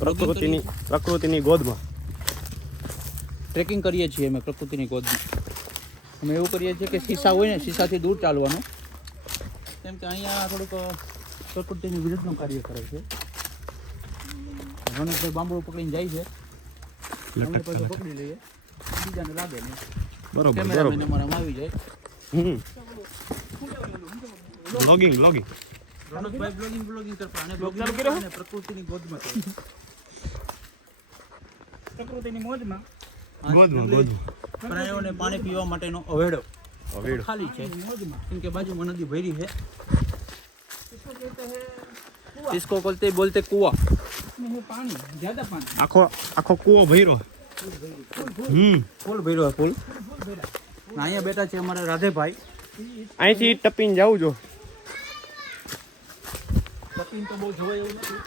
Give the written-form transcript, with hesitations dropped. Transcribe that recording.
પ્રકૃતિની ગોદમાં ટ્રેકિંગ કરીએ છીએ અમે પ્રકૃતિની ગોદમાં. અમે એવું કરીએ છીએ કે શીશા હોય ને શીશાથી દૂર ચાલવાનું, કેમ કે અહીંયા થોડુંક પ્રકૃતિની વિરુદ્ધનું કાર્ય કરે છે. ગણેશભાઈ બાંબુ પકડીને જાય છે, અમે પછી પકડી લઈએ, બીજાને લાગે નહીં. બરોબર કેમેરામેન અમારામાં આવી જાય. બ્લોગિંગ રણકભાઈ બ્લોગિંગ કરતા અને બ્લોગિંગ અને પ્રકૃતિની ગોદમાં પ્રકૃતિની મોજમાં પ્રાણીઓને પાણી પીવા માટેનો અવેડો ખાલી છે મોજમાં, કેમ કે બાજુમાં નદી ભરી છે. इसको बोलते कुआ पानी ज्यादा पानी આખો કૂવો ભર્યો. ફૂલ ભર્યો ફૂલ. અહીંયા બેઠા છે અમારા રાધેભાઈ. અહીંથી ટપીને જાવું જો. ટપીને તો બહુ જોવાય એવું નથી.